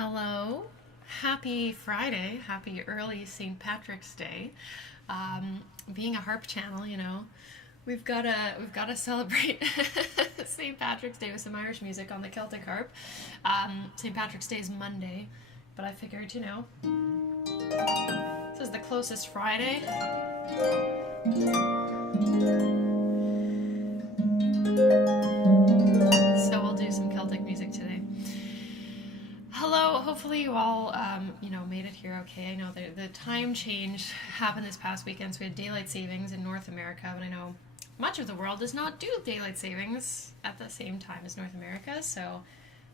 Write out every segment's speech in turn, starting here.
Hello, happy Friday, happy early St. Patrick's Day. Being a harp channel, we've gotta celebrate St. Patrick's Day with some Irish music on the Celtic harp. St. Patrick's Day is Monday, but I figured, this is the closest Friday. So we'll do some Celtic music today. Hello, hopefully you all, made it here okay. I know the time change happened this past weekend, so we had daylight savings in North America, but I know much of the world does not do daylight savings at the same time as North America, so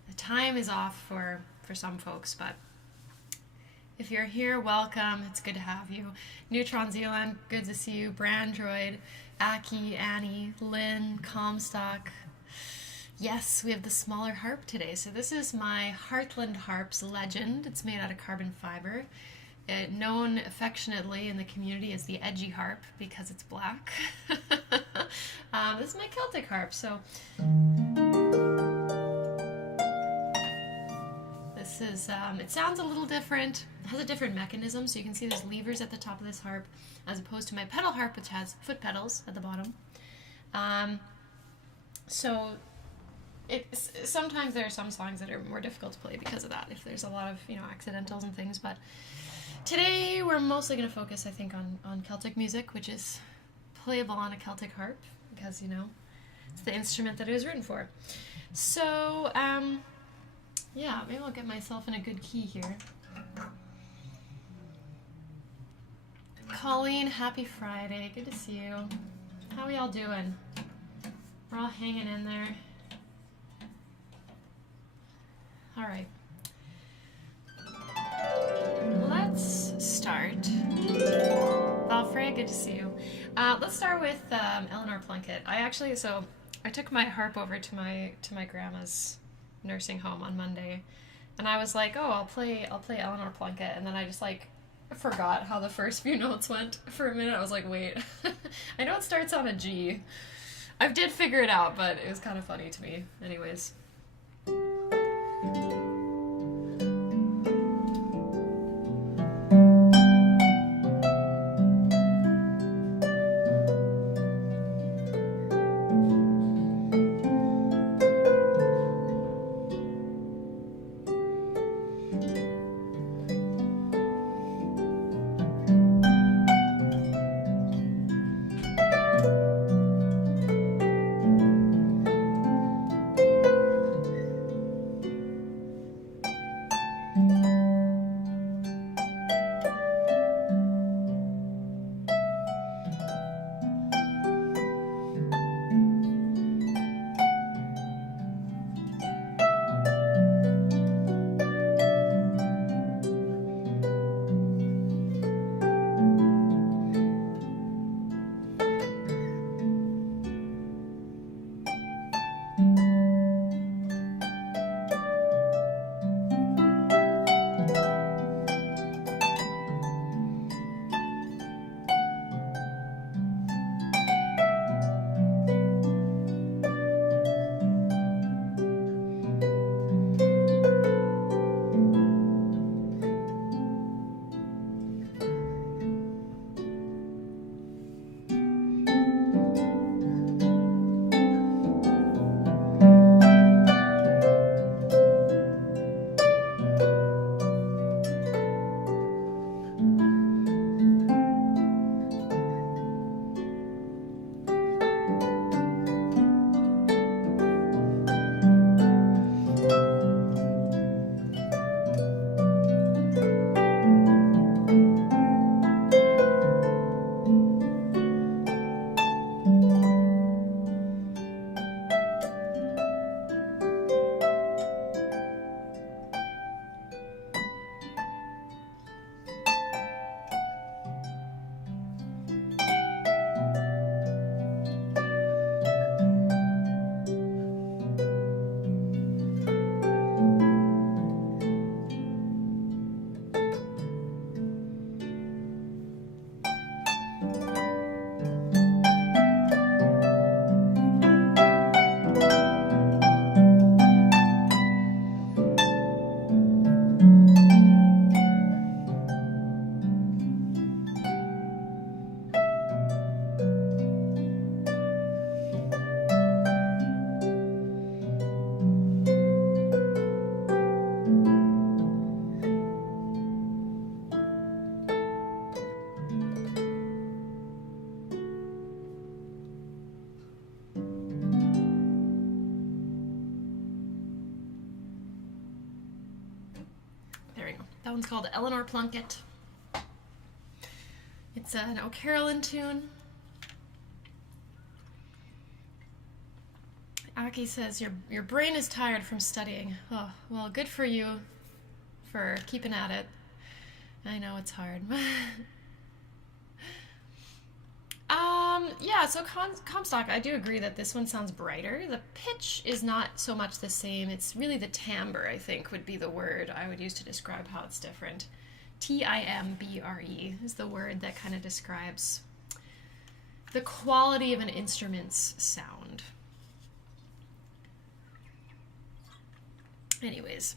the time is off for some folks, but if you're here, welcome. It's good to have you. Neutron Zealand, good to see you. Brandroid, Aki, Annie, Lynn, Comstock. Yes, we have the smaller harp today. So this is my Heartland Harps Legend. It's made out of carbon fiber. Known affectionately in the community as the edgy harp because it's black. This is my Celtic harp. So this is, it sounds a little different. It has a different mechanism. So you can see there's levers at the top of this harp as opposed to my pedal harp, which has foot pedals at the bottom. Sometimes there are some songs that are more difficult to play because of that, if there's a lot of, accidentals and things, but today we're mostly going to focus, I think, on Celtic music, which is playable on a Celtic harp, because, it's the instrument that it was written for. So, maybe I'll get myself in a good key here. Colleen, happy Friday, good to see you. How are y'all doing? We're all hanging in there. All right, let's start. Valfrey, good to see you. Let's start with Eleanor Plunkett. I took my harp over to my grandma's nursing home on Monday, and I was like, oh, I'll play Eleanor Plunkett, and then I just forgot how the first few notes went for a minute. I was like, wait, I know it starts on a G. I did figure it out, but it was kind of funny to me. Anyways. one's called Eleanor Plunkett. It's an O'Carolan tune. Aki says, your brain is tired from studying. Oh, well, good for you for keeping at it. I know it's hard. Yeah, so Comstock, I do agree that this one sounds brighter. The pitch is not so much the same. It's really the timbre, I think, would be the word I would use to describe how it's different. Timbre is the word that kind of describes the quality of an instrument's sound. Anyways,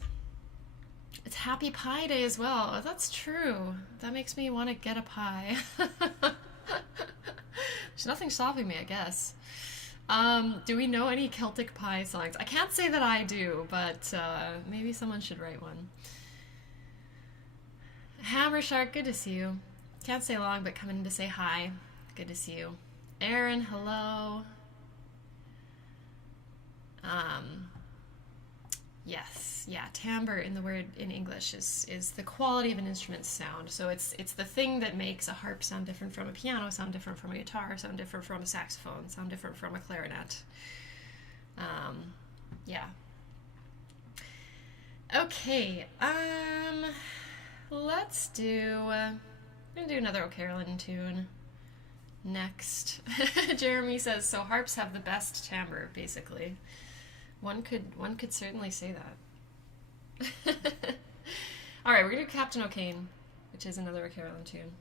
it's Happy Pie Day as well. Oh, that's true. That makes me want to get a pie. There's nothing stopping me, I guess. Do we know any Celtic pie songs? I can't say that I do, but maybe someone should write one. Hammer Shark, good to see you. Can't stay long, but coming to say hi. Good to see you. Aaron, hello. Yes, yeah, timbre in the word in English is the quality of an instrument's sound. So it's the thing that makes a harp sound different from a piano, sound different from a guitar, sound different from a saxophone, sound different from a clarinet. Yeah. Okay, let's do, I'm gonna do another O'Carolan tune next. Jeremy says, so harps have the best timbre, basically. One could certainly say that. All right, we're gonna do Captain O'Kane, which is another O'Carolan tune.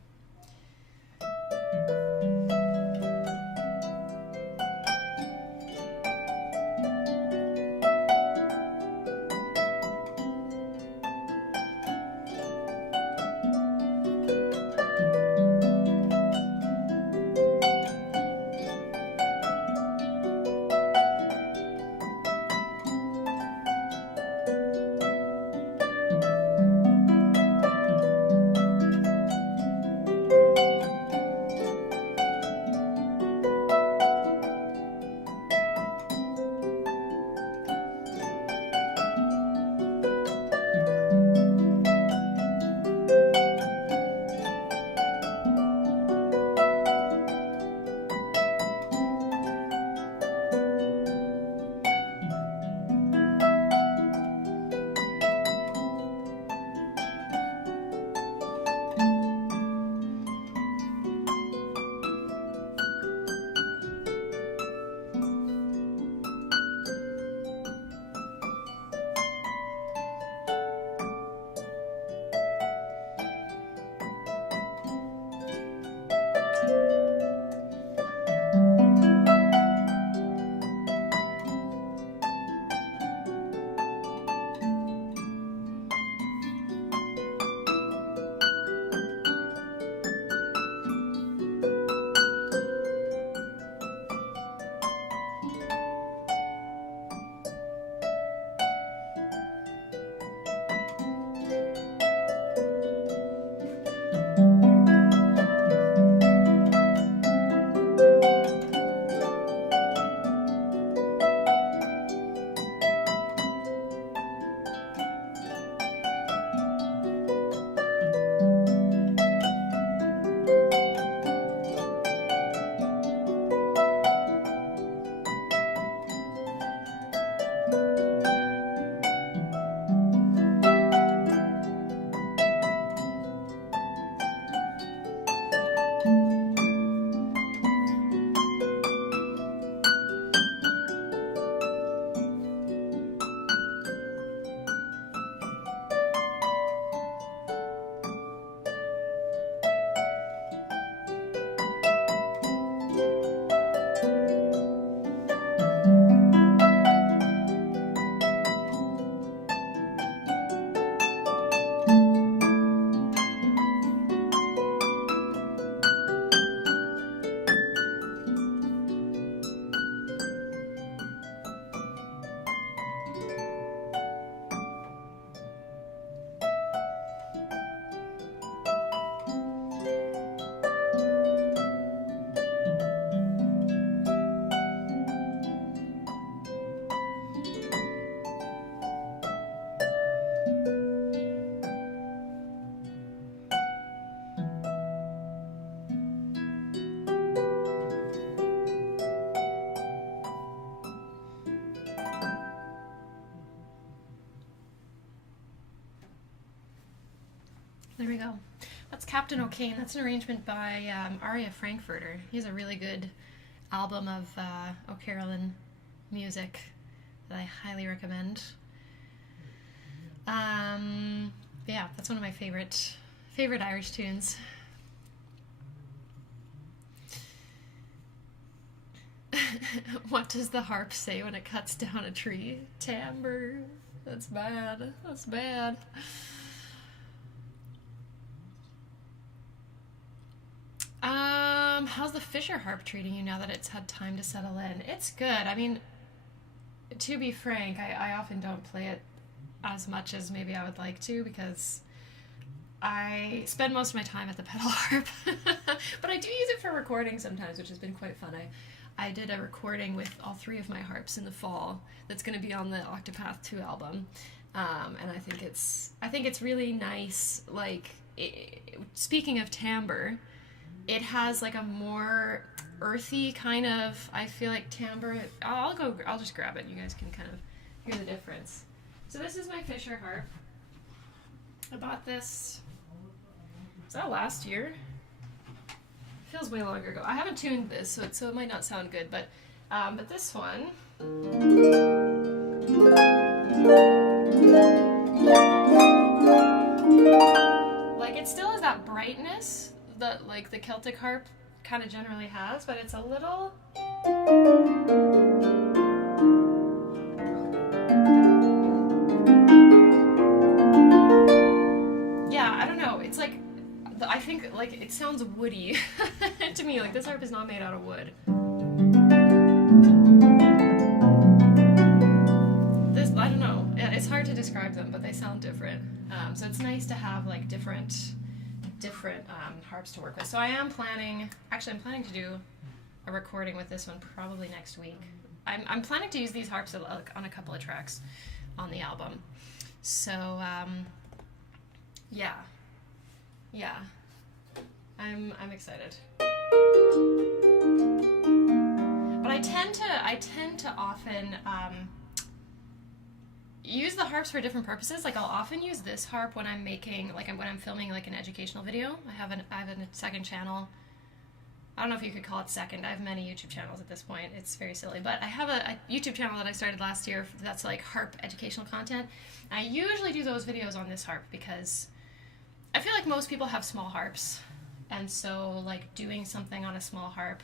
There we go. That's Captain O'Kane. That's an arrangement by Aria Frankfurter. He has a really good album of O'Carolan music that I highly recommend. Yeah, that's one of my favorite Irish tunes. What does the harp say when it cuts down a tree? Timbre. That's bad. That's bad. How's the Fisher harp treating you now that it's had time to settle in? It's good. I mean, to be frank, I often don't play it as much as maybe I would like to because I spend most of my time at the pedal harp. But I do use it for recording sometimes, which has been quite fun. I did a recording with all three of my harps in the fall that's going to be on the Octopath 2 album. And I think it's really nice. Like, speaking of timbre, it has like a more earthy kind of, I feel like timbre. I'll just grab it. You guys can kind of hear the difference. So this is my Fisher harp. I bought this, was that last year? Feels way longer ago. I haven't tuned this, so it might not sound good, but this one. Like, it still has that brightness that like the Celtic harp kind of generally has, but it's a little. Yeah, I don't know. It's like, I think like it sounds woody to me. Like, this harp is not made out of wood. I don't know. It's hard to describe them, but they sound different. So it's nice to have like different harps to work with. So I'm planning to do a recording with this one probably next week. I'm planning to use these harps on a couple of tracks on the album. So yeah, I'm excited. But I tend to often use the harps for different purposes. Like, I'll often use this harp when I'm filming like an educational video. I have a second channel. I don't know if you could call it second. I have many YouTube channels at this point. It's very silly, but I have a YouTube channel that I started last year that's like harp educational content. I usually do those videos on this harp because I feel like most people have small harps, and so like doing something on a small harp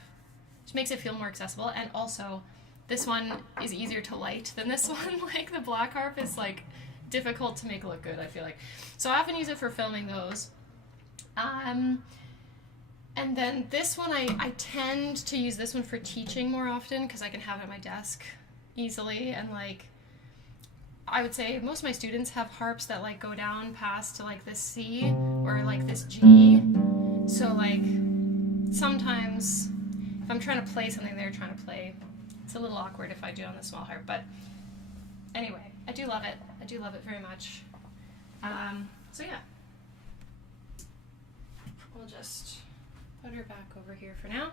just makes it feel more accessible. And also, this one is easier to light than this one. Like, the black harp is like difficult to make look good, I feel like. So I often use it for filming those. And then this one, I tend to use this one for teaching more often because I can have it at my desk easily. And like, I would say most of my students have harps that like go down past to like this C or like this G. So like, sometimes if I'm trying to play something they're trying to play, it's a little awkward if I do it on the small harp. But anyway, I do love it. I do love it very much. So yeah, we'll just put her back over here for now.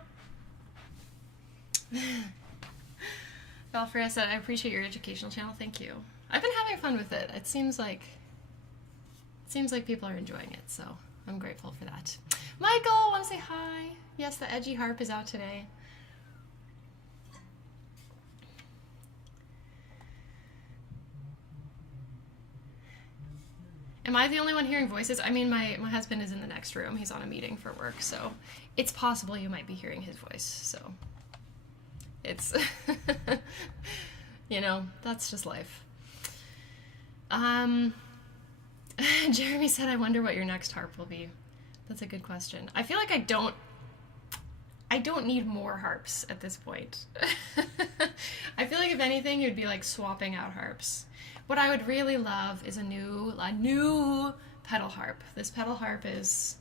Valfreya said, I appreciate your educational channel. Thank you. I've been having fun with it. It seems like people are enjoying it, so I'm grateful for that. Michael, want to say hi? Yes, the edgy harp is out today. Am I the only one hearing voices? I mean, my husband is in the next room. He's on a meeting for work, so it's possible you might be hearing his voice. So it's, that's just life. Jeremy said, I wonder what your next harp will be. That's a good question. I feel like I don't need more harps at this point. I feel like if anything, you'd be like swapping out harps. What I would really love is a new pedal harp. This pedal harp is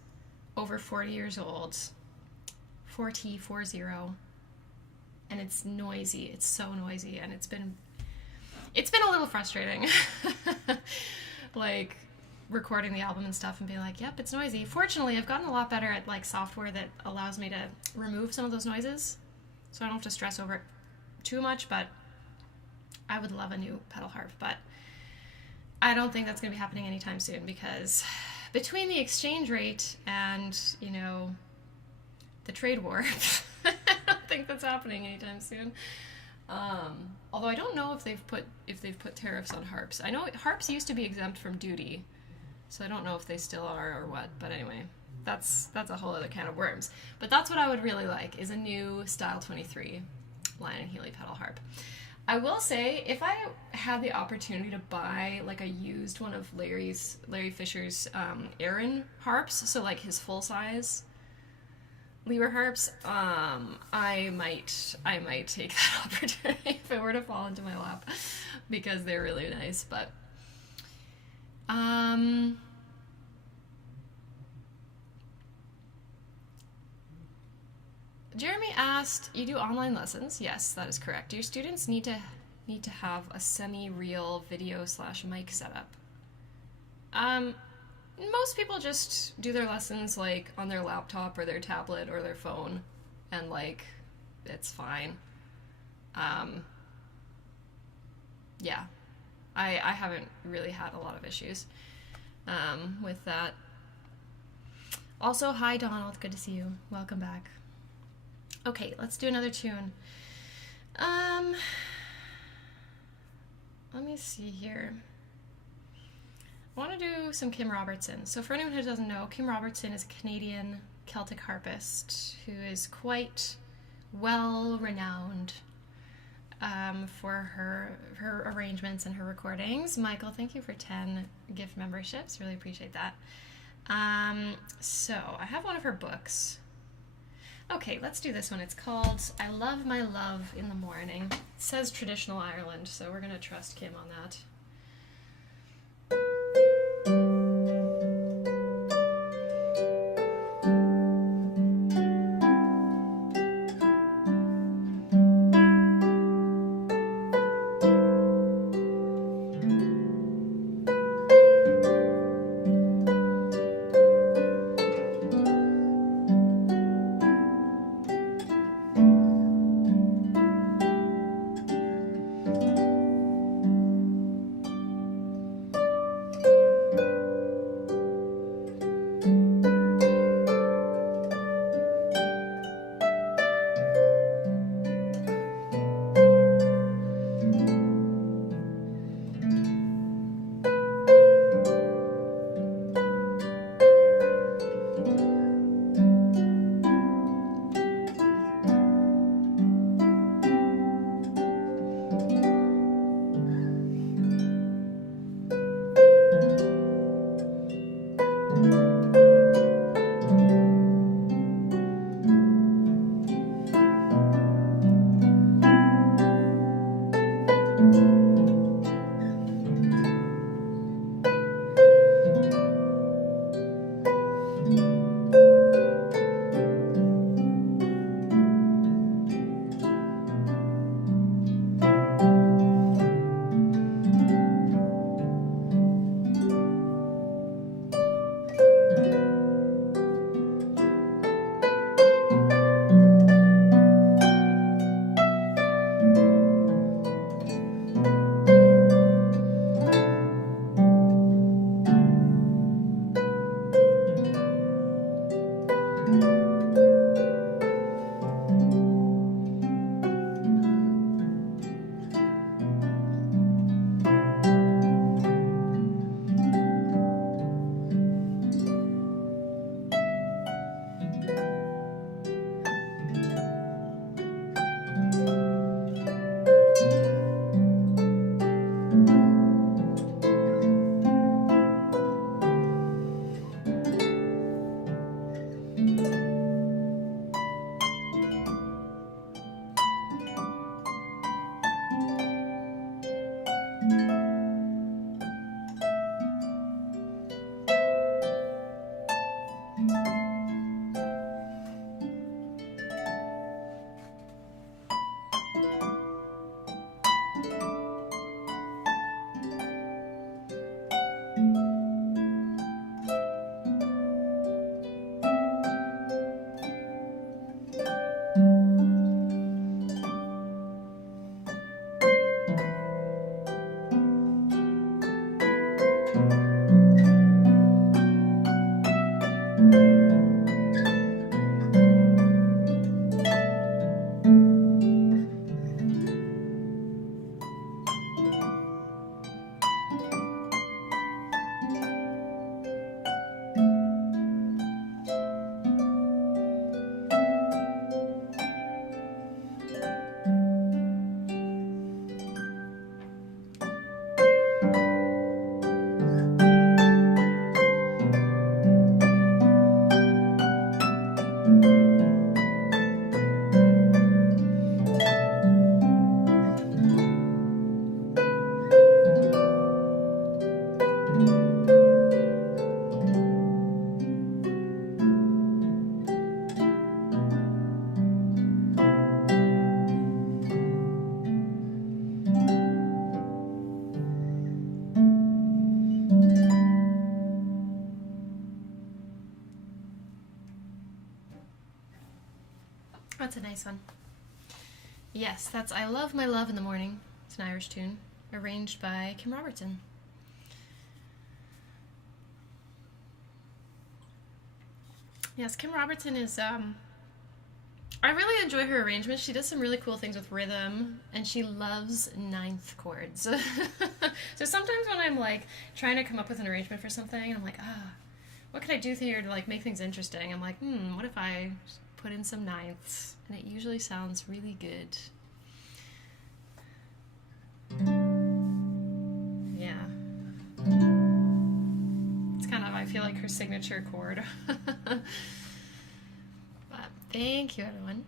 over 40 years old. 40, and it's noisy. It's so noisy, and it's been a little frustrating. Like, recording the album and stuff and being like, yep, it's noisy. Fortunately, I've gotten a lot better at like software that allows me to remove some of those noises, so I don't have to stress over it too much. But I would love a new pedal harp, but I don't think that's going to be happening anytime soon because between the exchange rate and, you know, the trade war, I don't think that's happening anytime soon. Although I don't know if they've put tariffs on harps. I know harps used to be exempt from duty, so I don't know if they still are or what. But anyway, that's a whole other can of worms. But that's what I would really like, is a new Style 23 Lion and Healy pedal harp. I will say, if I had the opportunity to buy like a used one of Larry Fisher's Aaron harps, so like his full size Lieber harps, I might take that opportunity if it were to fall into my lap, because they're really nice. But Jeremy asked, you do online lessons? Yes, that is correct. Do your students need to have a semi-real video/mic setup? Most people just do their lessons like on their laptop or their tablet or their phone, and like it's fine. Yeah, I haven't really had a lot of issues with that. Also, hi Donald, good to see you. Welcome back. Okay, let's do another tune. Let me see here. I want to do some Kim Robertson. So for anyone who doesn't know, Kim Robertson is a Canadian Celtic harpist who is quite well renowned for her arrangements and her recordings. Michael, thank you for 10 gift memberships. Really appreciate that. So I have one of her books. Okay, let's do this one. It's called I Love My Love in the Morning. It says Traditional Ireland, so we're going to trust Kim on that. Nice one. Yes, that's I Love My Love in the Morning. It's an Irish tune, arranged by Kim Robertson. Yes, Kim Robertson is, I really enjoy her arrangements. She does some really cool things with rhythm, and she loves ninth chords. So sometimes when I'm, like, trying to come up with an arrangement for something, I'm like, what could I do here to, like, make things interesting? I'm like, what if I put in some ninths? And it usually sounds really good. Yeah. It's kind of, I feel like, her signature chord. But thank you, everyone.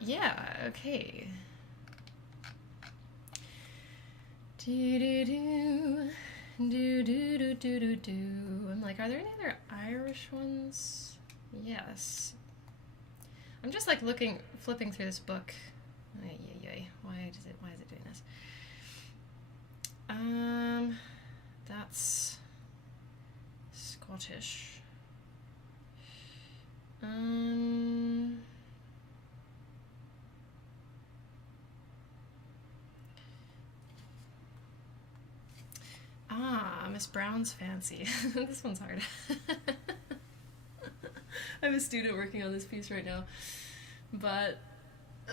Yeah, okay. Do-do-do. Do-do-do-do-do-do. I'm like, are there any other Irish ones? Yes. I'm just like flipping through this book. Why is it doing this? That's Scottish. Miss Brown's Fancy. This one's hard. I'm a student working on this piece right now, but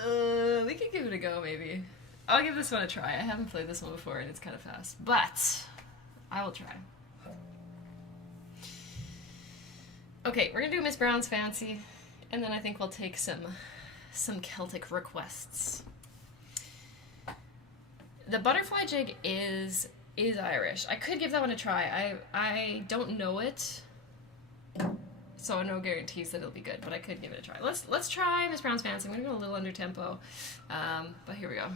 we could give it a go, maybe. I'll give this one a try. I haven't played this one before, and it's kind of fast, but I will try. Okay, we're gonna do Miss Brown's Fancy, and then I think we'll take some Celtic requests. The Butterfly Jig is Irish. I could give that one a try. I don't know it, so no guarantees that it'll be good, but I could give it a try. Let's try Miss Brown's Fancy. I'm gonna go a little under tempo, but here we go.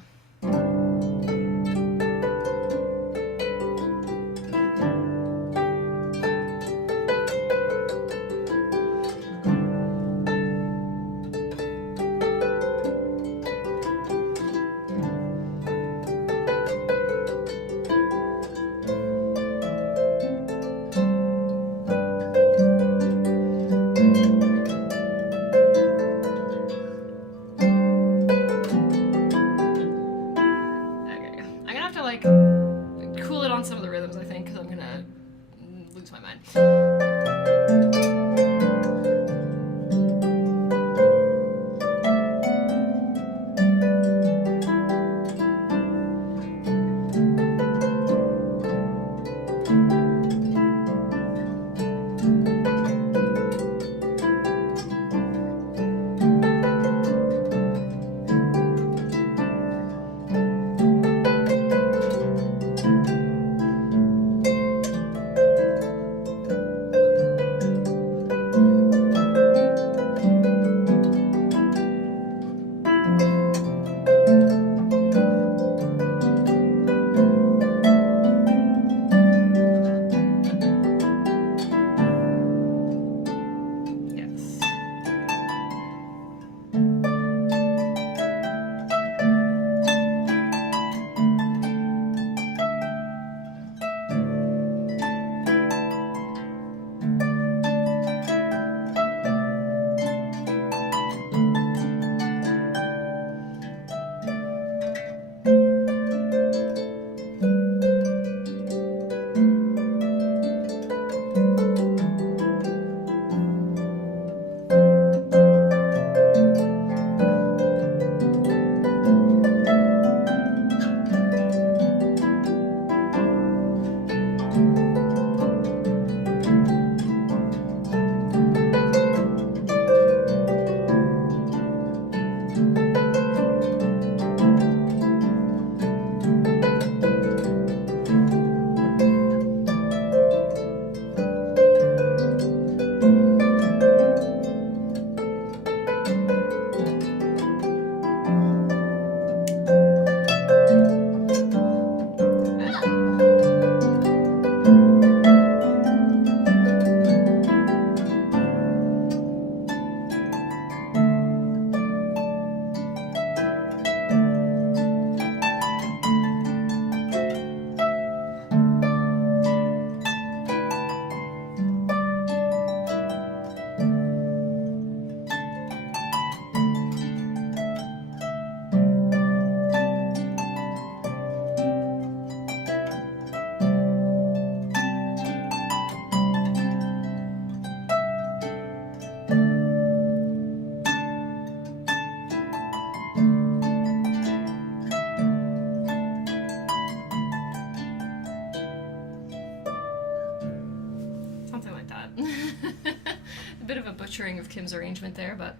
bit of a butchering of Kim's arrangement there, but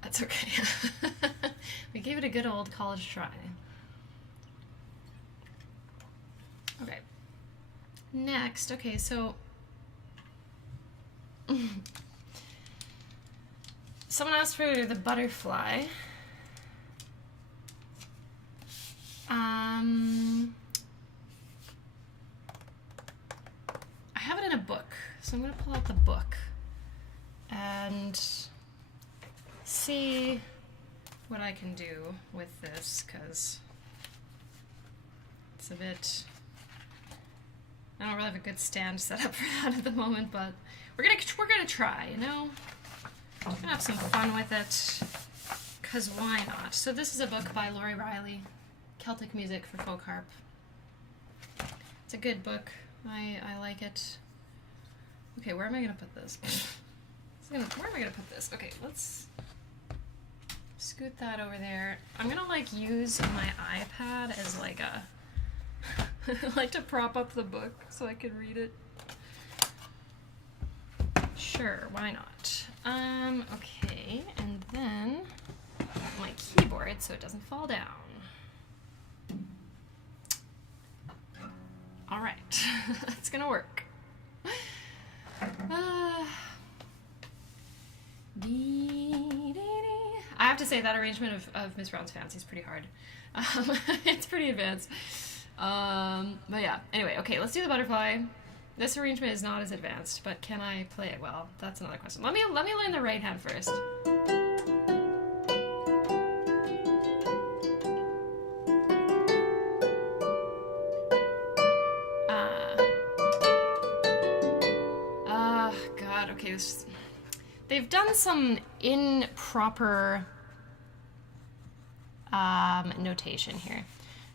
that's okay. We gave it a good old college try. Okay. Next, okay, so someone asked for the butterfly. I have it in a book, so I'm going to pull out the book and see what I can do with this, because it's a bit... I don't really have a good stand set up for that at the moment, but we're gonna try, you know? We're gonna have some fun with it, because why not? So this is a book by Laurie Riley, Celtic Music for Folk Harp. It's a good book. I like it. Okay, where am I gonna put this? Where am I gonna put this? Okay, let's scoot that over there. I'm gonna like use my iPad as like a I like to prop up the book so I can read it. Sure, why not? Okay, and then my keyboard so it doesn't fall down. All right, it's gonna work. I have to say that arrangement of Miss Brown's Fancy is pretty hard. It's pretty advanced. But yeah, anyway, okay, let's do the butterfly. This arrangement is not as advanced, but can I play it well? That's another question. Let me learn the right hand first. God, okay, they've done some improper notation here.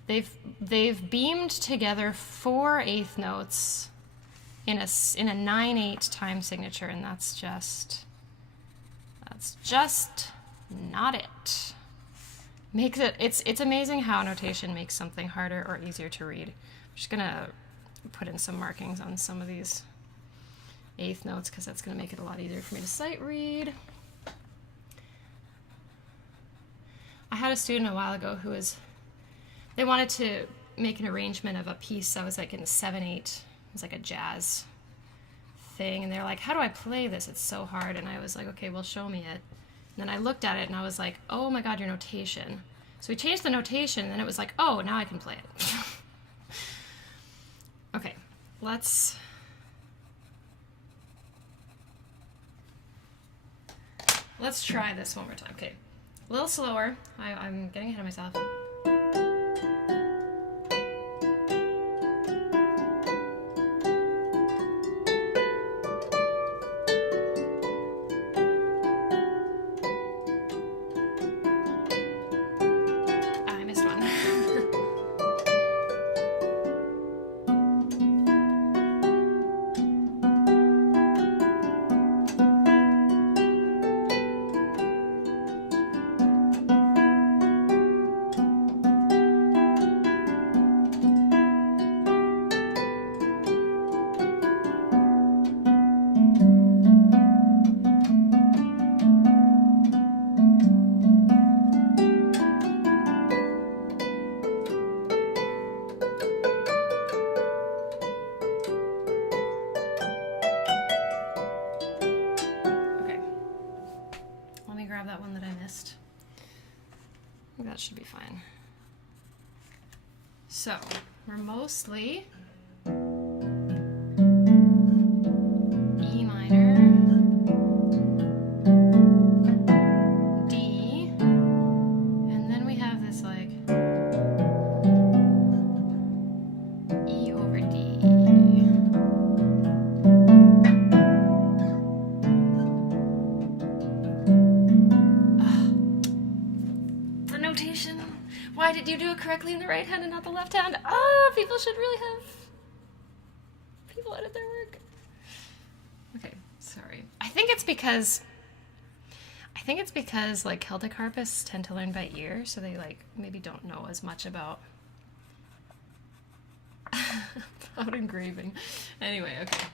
They've beamed together 4 eighth notes in a 9/8 time signature, and that's just not it. Makes it it's amazing how notation makes something harder or easier to read. I'm just gonna put in some markings on some of these eighth notes because that's gonna make it a lot easier for me to sight read. I had a student a while ago who they wanted to make an arrangement of a piece that was like in 7/8. It was like a jazz thing, and they're like, how do I play this? It's so hard. And I was like, okay, well, show me it. And then I looked at it and I was like, oh my God, your notation. So we changed the notation, and then it was like, oh, now I can play it. Okay, let's try this one more time. Okay, a little slower. I'm getting ahead of myself. That should be fine. So, we're mostly E minor, D, and then we have this like E over D. Why did you do it correctly in the right hand and not the left hand? Ah, people should really have people edit their work. Okay, sorry. I think it's because like Celtic harpists tend to learn by ear, so they like maybe don't know as much about engraving. Anyway, okay.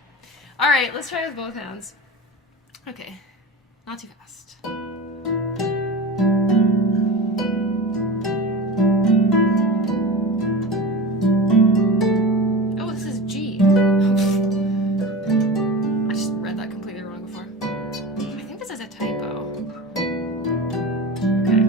All right, let's try with both hands. Okay, not too fast. Oh, this is G. I just read that completely wrong before. I think this is a typo. Okay.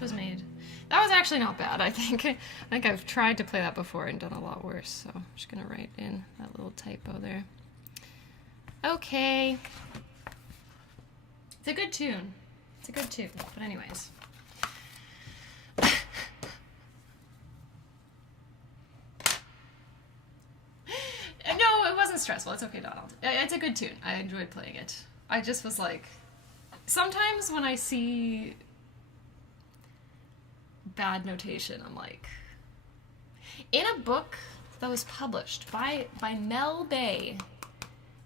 Was made. That was actually not bad, I think. I think I've tried to play that before and done a lot worse, so I'm just gonna write in that little typo there. Okay. It's a good tune. It's a good tune, but anyways. No, it wasn't stressful. It's okay, Donald. It's a good tune. I enjoyed playing it. I just was like, sometimes when I see bad notation, I'm like, in a book that was published by Mel Bay,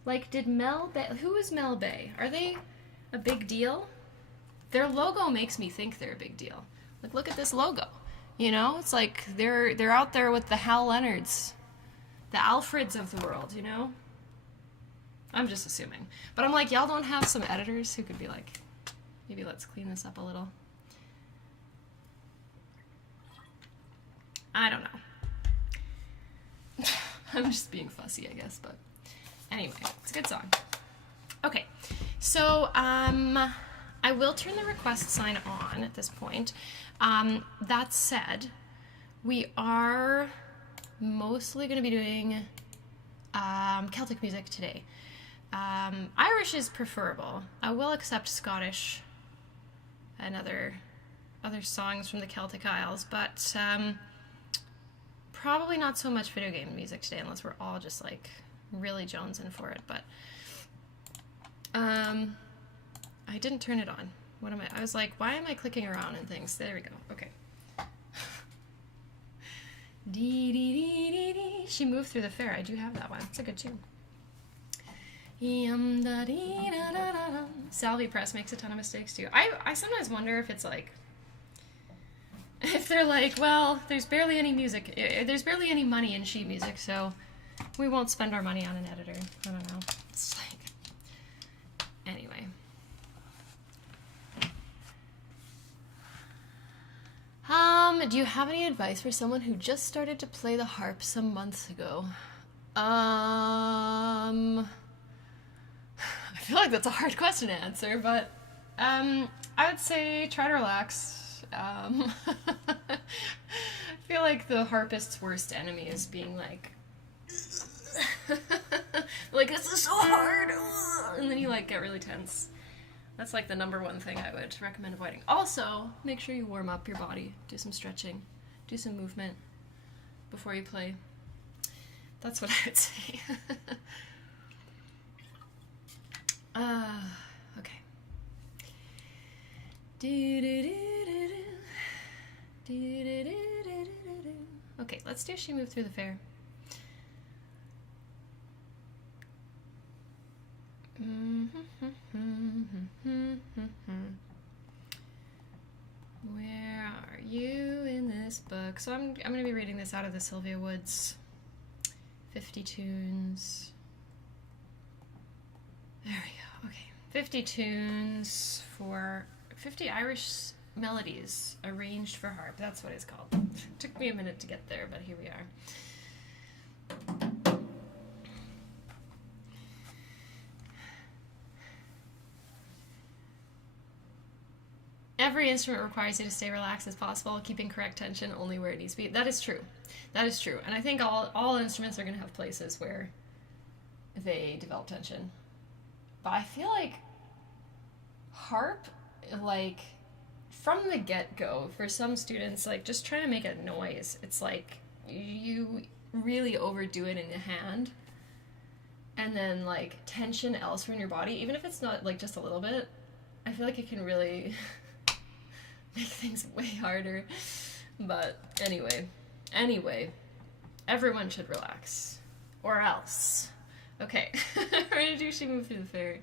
like, did Mel Bay, who is Mel Bay? Are they a big deal? Their logo makes me think they're a big deal. Like, look at this logo, you know? It's like they're out there with the Hal Leonards, the Alfreds of the world, you know? I'm just assuming. But I'm like, y'all don't have some editors who could be like, maybe let's clean this up a little. I don't know. I'm just being fussy, I guess, but anyway, it's a good song. Okay, so I will turn the request sign on at this point. That said, we are mostly going to be doing Celtic music today. Irish is preferable. I will accept Scottish and other songs from the Celtic Isles, but probably not so much video game music today unless we're all just like really jonesing for it. But I didn't turn it on. What am I was like, why am I clicking around and things? There we go. Okay. Dee dee dee dee dee. She Moved Through the Fair. I do have that one. It's a good tune. Salvi Press makes a ton of mistakes too. I sometimes wonder if it's like, if they're like, well, there's barely any music, there's barely any money in sheet music, so we won't spend our money on an editor. I don't know. It's like, anyway. Do you have any advice for someone who just started to play the harp some months ago? I feel like that's a hard question to answer, but I would say try to relax. I feel like the harpist's worst enemy is being like, like, this is so hard, and then you like get really tense. That's like the number one thing I would recommend avoiding. Also, make sure you warm up your body. Do some stretching. Do some movement before you play. That's what I would say. Okay. Okay, let's do She Moved Through the Fair. Where are you in this book? So I'm going to be reading this out of the Sylvia Woods 50 tunes. There we go. Okay. 50 tunes for 50 Irish melodies arranged for harp. That's what it's called. Took me a minute to get there, but here we are. Every instrument requires you to stay relaxed as possible, keeping correct tension only where it needs to be. That is true. That is true. And I think all instruments are going to have places where they develop tension. But I feel like harp, like, from the get-go, for some students, like, just trying to make a noise, it's like you really overdo it in your hand. And then, like, tension elsewhere in your body, even if it's not, like, just a little bit, I feel like it can really make things way harder. But anyway, everyone should relax. Or else. Okay, we're gonna do She Moved Through the Fair.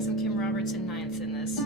Some Kim Robertson ninths in this.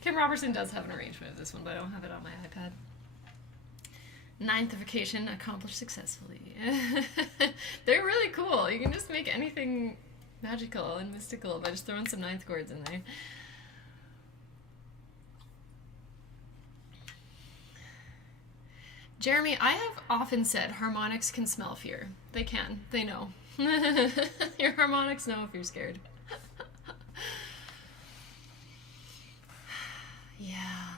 Kim Robertson does have an arrangement of this one, but I don't have it on my iPad. Ninth-ification accomplished successfully. They're really cool. You can just make anything magical and mystical by just throwing some ninth chords in there. Jeremy, I have often said harmonics can smell fear. They can. They know. Your harmonics know if you're scared. Yeah.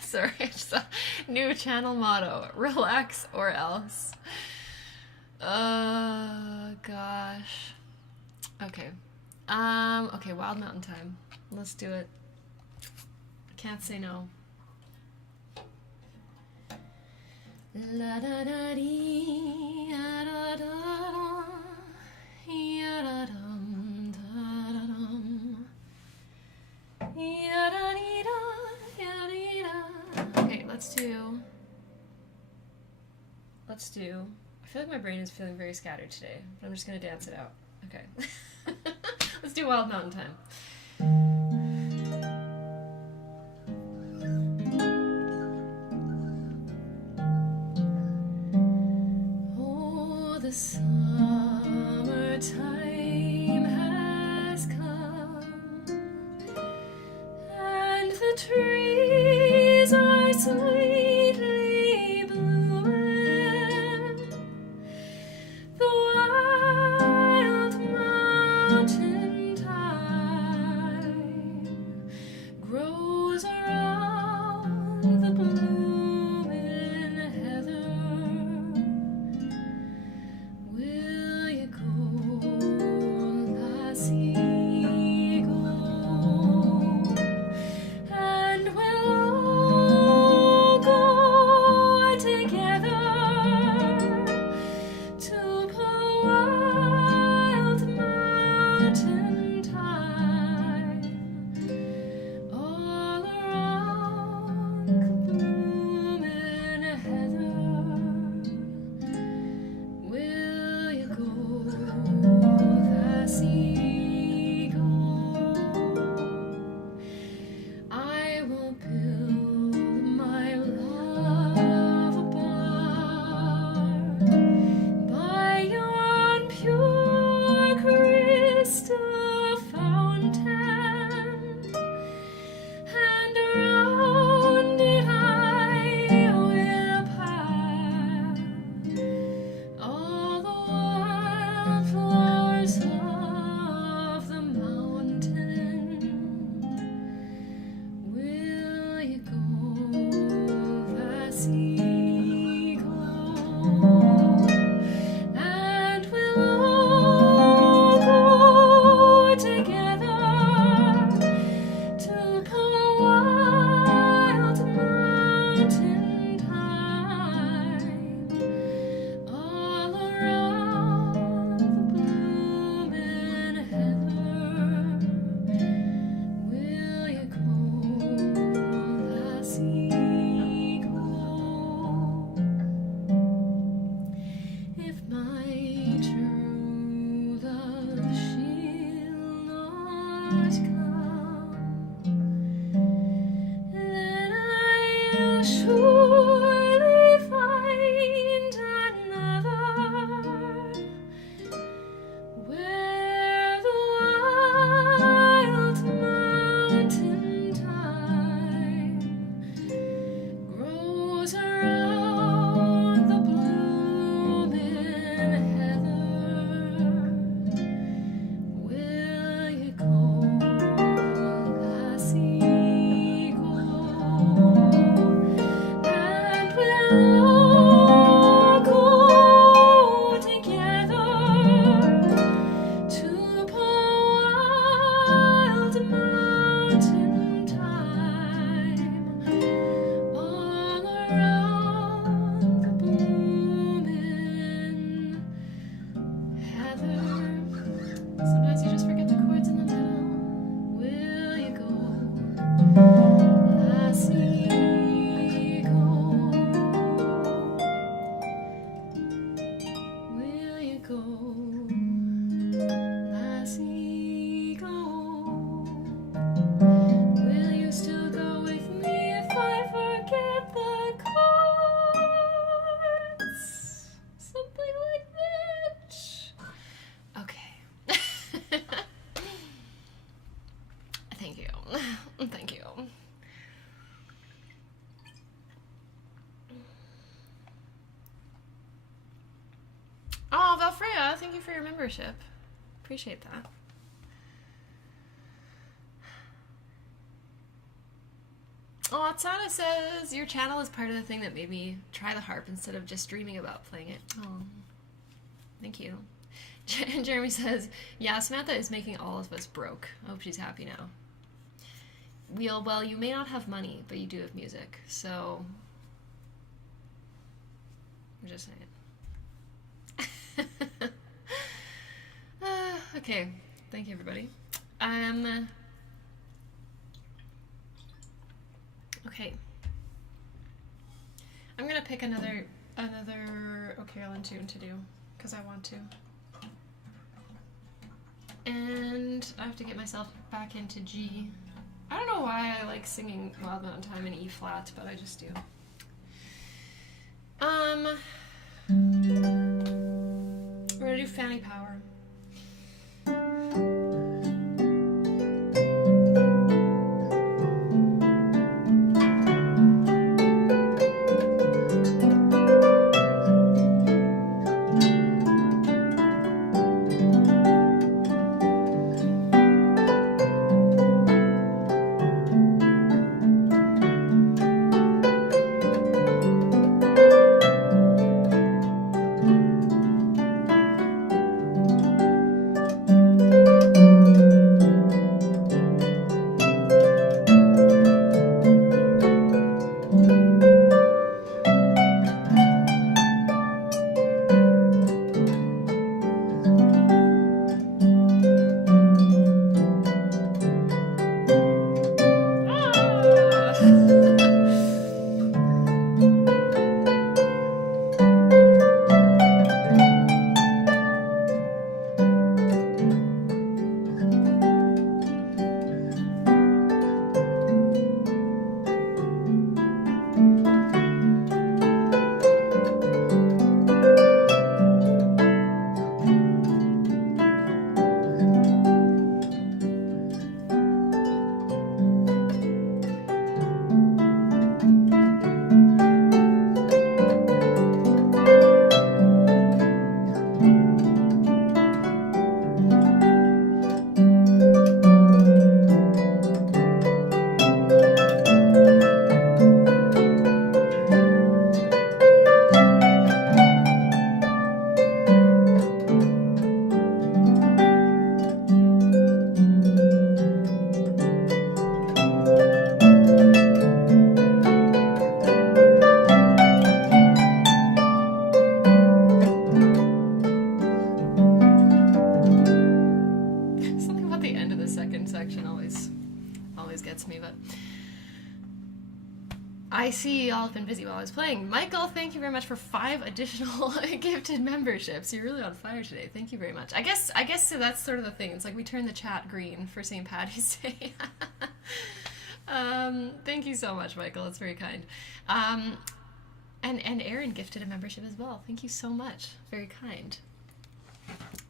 Sorry, I just saw new channel motto. Relax or else. Gosh. Okay. Okay, Wild Mountain Time. Let's do it. Can't say no. La da da dee, da da da, ya da dum, da da dum, ya da dee da, ya dee da. Okay, let's do. I feel like my brain is feeling very scattered today, but I'm just gonna dance it out. Okay. Let's do Wild Mountain Time. The summertime has come, and the trees are sweetly blooming. The wild mountain thyme grows around the blooming heather. Will you go, lassie, go? And we'll all go together to the wild mountain thyme, all around the blooming heather. Will you go, lassie, go? I will build my love a barn by yon pure crystal fountain, and around it I will pile all the wild flowers of the mountain. Will you go, lassie, go? And we'll all go together to the wild mountain thyme, all around the blooming heather. Will you go, lassie, go? If my true love she'll not come, then I'll surely find another, where the wild mountain thyme grows around the blooming Oh, Valfreya, thank you for your membership. Appreciate that. Oh, Atsana says, your channel is part of the thing that made me try the harp instead of just dreaming about playing it. Oh, thank you. Jeremy says, yeah, Samantha is making all of us broke. I hope she's happy now. Well, you may not have money, but you do have music, so I'm just saying. Okay, thank you, everybody. Okay. I'm gonna pick another O'Carolyn tune to do, because I want to. And I have to get myself back into G. I don't know why I like singing Wild Mountain Time in E flat, but I just do. We're gonna do Fanny Power. I've been busy while I was playing. Michael, thank you very much for 5 additional gifted memberships. You're really on fire today. Thank you very much. I guess so that's sort of the thing. It's like we turn the chat green for St. Paddy's Day. Thank you so much, Michael. It's very kind. And Aaron gifted a membership as well. Thank you so much. Very kind.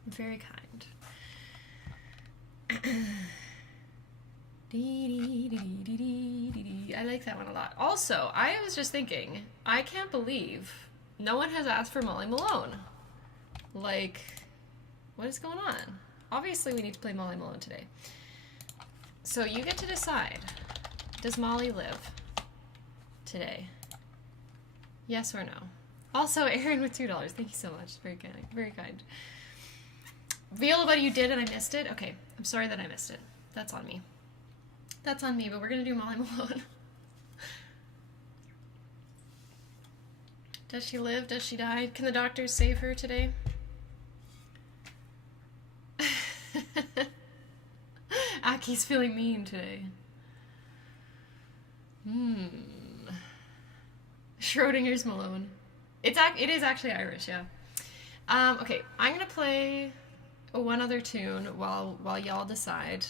Very kind. I like that one a lot. Also, I was just thinking, I can't believe no one has asked for Molly Malone. Like, what is going on? Obviously, we need to play Molly Malone today. So you get to decide. Does Molly live today? Yes or no? Also, Aaron with $2. Thank you so much. Very kind. Very kind. Viola, but you did and I missed it? Okay, I'm sorry that I missed it. That's on me. That's on me, but we're going to do Molly Malone. Does she live? Does she die? Can the doctors save her today? Aki's feeling mean today. Schrodinger's Malone. It is actually Irish, yeah. Okay, I'm going to play one other tune while y'all decide.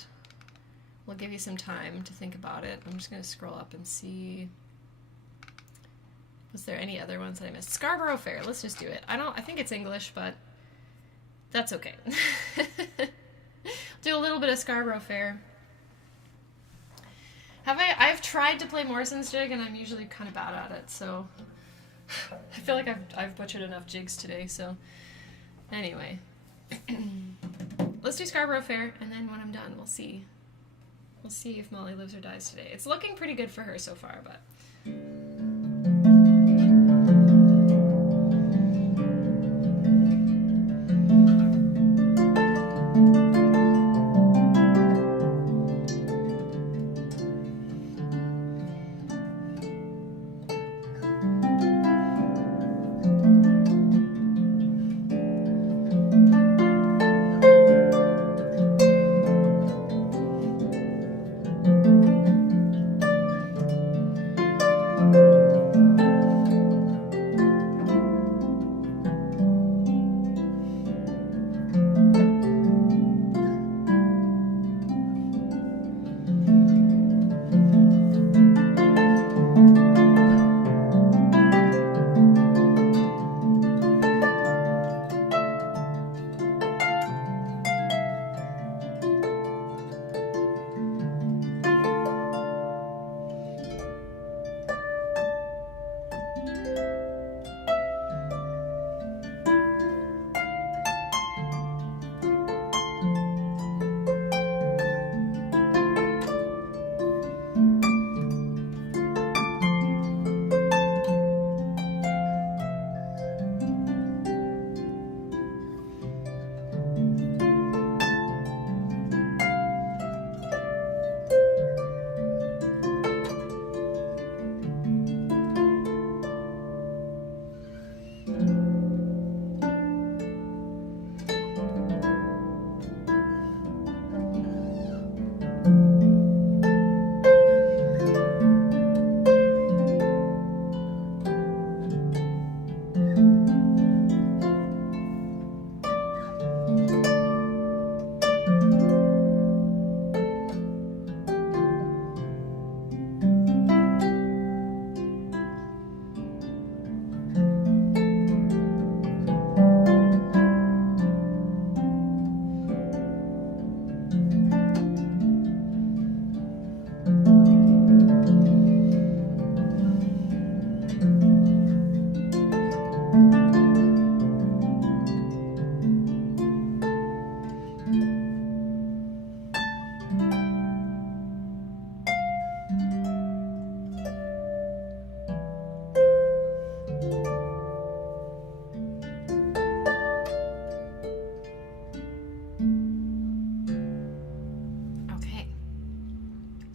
We'll give you some time to think about it. I'm just going to scroll up and see. Was there any other ones that I missed? Scarborough Fair. Let's just do it. I think it's English, but that's okay. Do a little bit of Scarborough Fair. I've tried to play Morrison's jig, and I'm usually kind of bad at it, so I feel like I've butchered enough jigs today, so Anyway. Let's do Scarborough Fair, and then when I'm done, we'll see. We'll see if Molly lives or dies today. It's looking pretty good for her so far, but...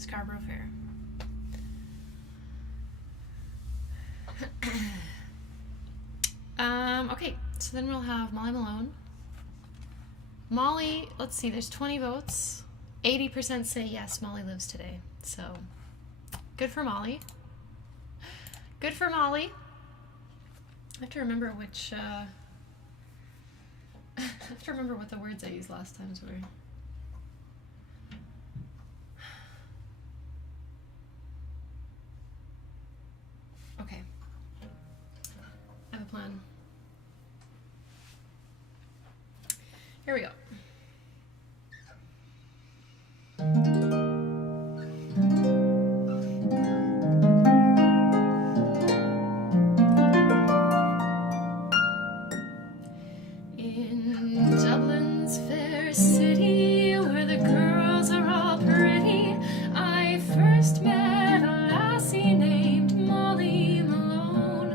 Scarborough Fair. Okay, so then we'll have Molly Malone. Molly, let's see, there's 20 votes. 80% say yes, Molly lives today. So, good for Molly. Good for Molly. I have to remember which, I have to remember what the words I used last time were. Okay. I have a plan. Here we go. In Dublin's fair city, where the girls are all pretty, I first met a lassie named Molly Malone,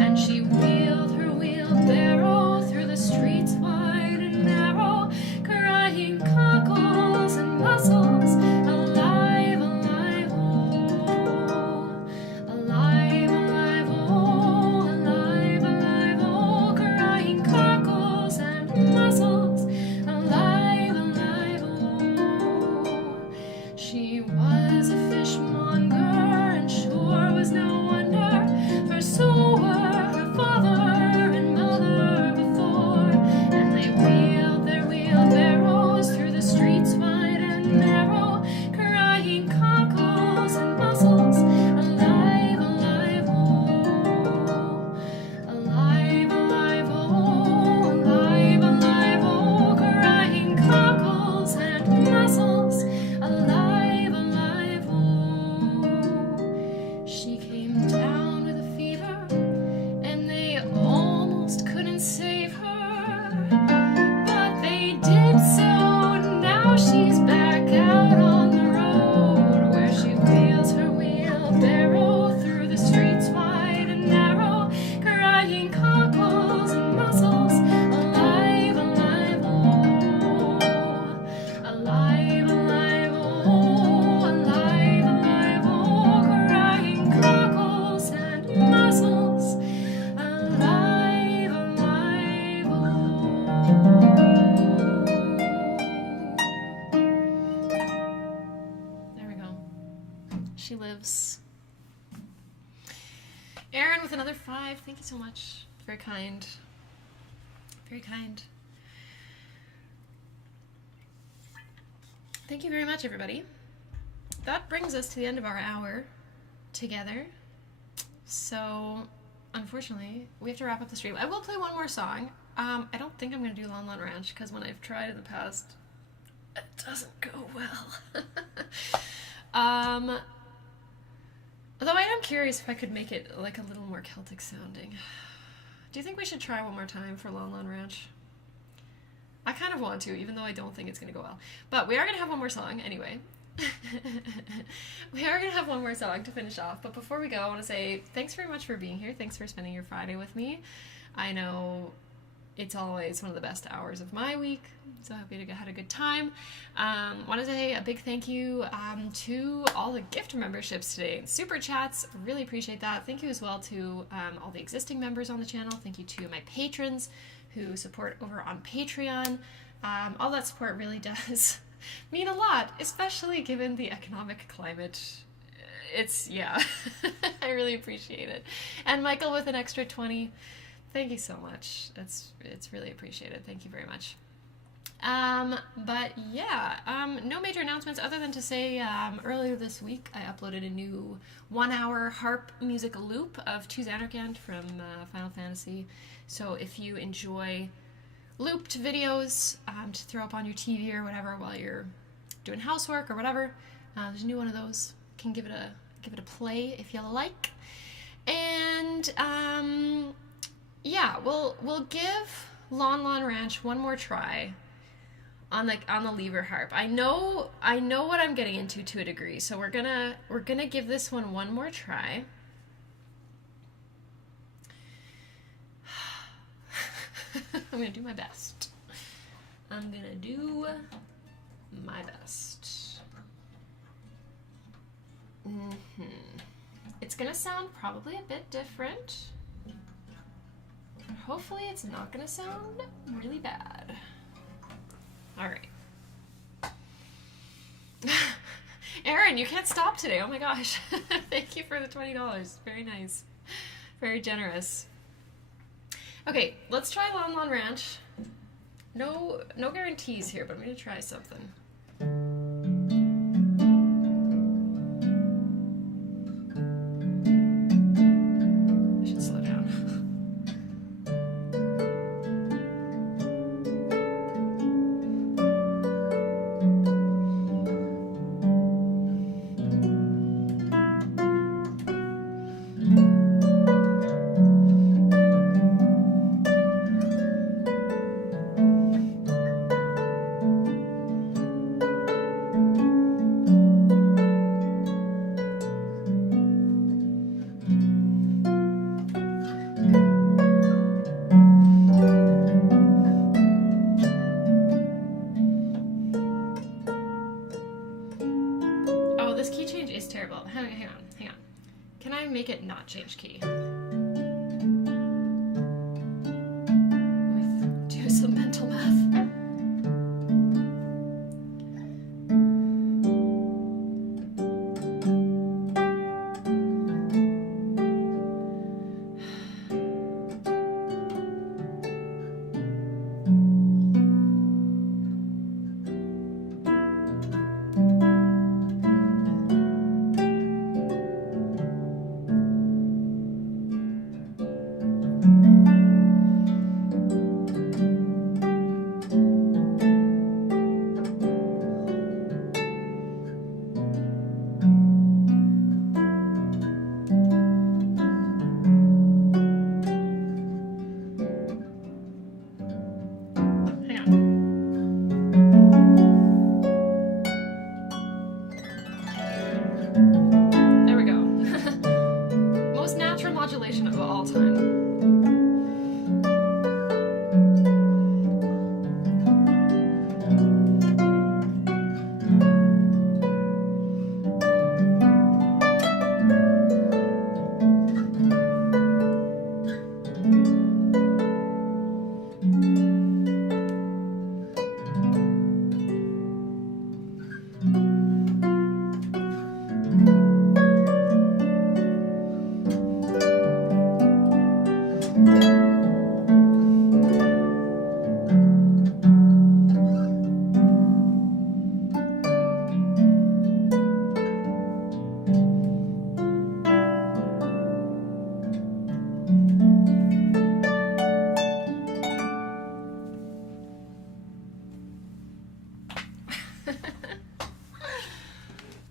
and she wheeled her wheelbarrow through the streets wide and narrow, crying cockles and mussels, alive, alive, oh, alive, alive, oh, alive, alive, oh, crying cockles and mussels, alive. lives. Aaron with another 5. Thank you so much. Very kind. Very kind. Thank you very much, everybody. That brings us to the end of our hour together. So, unfortunately, we have to wrap up the stream. I will play one more song. I don't think I'm going to do Lon Lon Ranch, because when I've tried in the past, it doesn't go well. Although I am curious if I could make it like a little more Celtic sounding. Do you think we should try one more time for Lon Lon Ranch? I kind of want to, even though I don't think it's going to go well. But we are going to have one more song anyway. We are going to have one more song to finish off. But before we go, I want to say thanks very much for being here. Thanks for spending your Friday with me. I know it's always one of the best hours of my week, so I hope you had a good time. Want to say a big thank you to all the gift memberships today. Super chats, really appreciate that. Thank you as well to all the existing members on the channel. Thank you to my patrons who support over on Patreon. All that support really does mean a lot, especially given the economic climate. It's, yeah, I really appreciate it. And Michael with an extra 20. Thank you so much. It's really appreciated. Thank you very much. But yeah, no major announcements other than to say earlier this week I uploaded a new 1-hour harp music loop of To Xanarkand from Final Fantasy. So if you enjoy looped videos to throw up on your TV or whatever while you're doing housework or whatever, there's a new one of those. You can give it a play if you like. And yeah, we'll give Lon Lon Ranch one more try on the lever harp. I know what I'm getting into to a degree, so we're gonna give this one more try. I'm gonna do my best. I'm gonna do my best. It's gonna sound probably a bit different. Hopefully it's not gonna sound really bad. Alright. Aaron, you can't stop today. Oh my gosh. Thank you for the $20. Very nice. Very generous. Okay, let's try Lon Lon Ranch. No guarantees here, but I'm gonna try something. I should slow down. Change key. Do some mental math.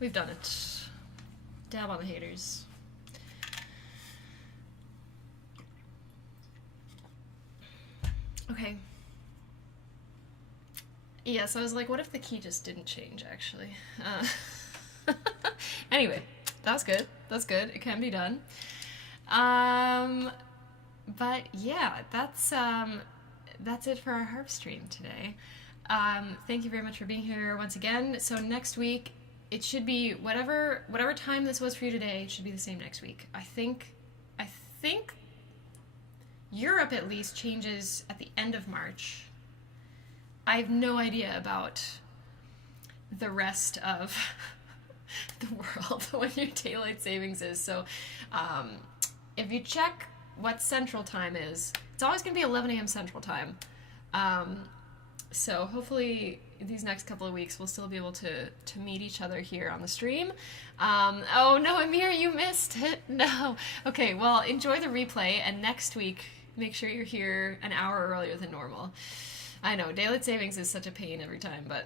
We've done it. Dab on the haters. Okay. Yeah, so I was like, what if the key just didn't change, actually? Anyway, that was good. That's good. It can be done. But yeah, that's it for our harp stream today. Thank you very much for being here once again. So next week, it should be whatever time this was for you today, it should be the same next week. I think Europe at least changes at the end of March. I have no idea about the rest of the world when your daylight savings is. So if you check what Central Time is, it's always going to be 11 a.m. Central Time. So hopefully these next couple of weeks we'll still be able to meet each other here on the stream. Oh no, Amir, you missed it. No. Okay, well, enjoy the replay, and next week make sure you're here an hour earlier than normal. I know, daylight savings is such a pain every time, but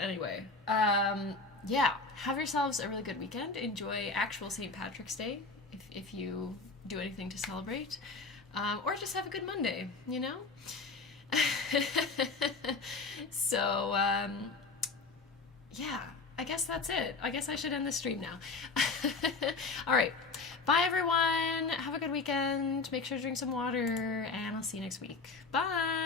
anyway. Yeah, have yourselves a really good weekend. Enjoy actual St. Patrick's Day if you do anything to celebrate. Or just have a good Monday, you know? So, yeah, I guess that's it. I guess I should end the stream now. All right. Bye, everyone. Have a good weekend. Make sure to drink some water, and I'll see you next week. Bye.